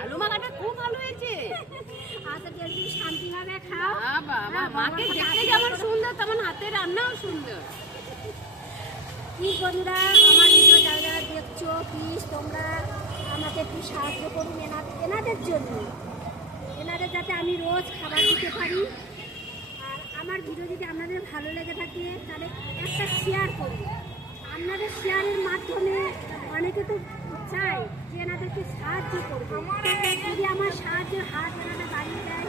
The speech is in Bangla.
আলু মাখাটা খুব ভালো হয়েছে। শান্তিভাবে খাও। মাকে দেখতে যেমন সুন্দর তেমন হাতের রান্নাও সুন্দর। প্লিজ বন্ধুরা, আমার ভিডিও যারা যারা দেখছো, প্লিজ তোমরা আমাকে একটু সাহায্য করুন এনাদের জন্য, এনাদের যাতে আমি রোজ খাবার দিতে পারি। আর আমার ভিডিও যদি আপনাদের ভালো লেগে থাকে তাহলে একটা শেয়ার করুন। আপনাদের শেয়ারের মাধ্যমে অনেকে তো চায় যে এনাদেরকে সাহায্য করবে। যদি আমার সাহায্যের হাত এনারা বাড়িয়ে দেয়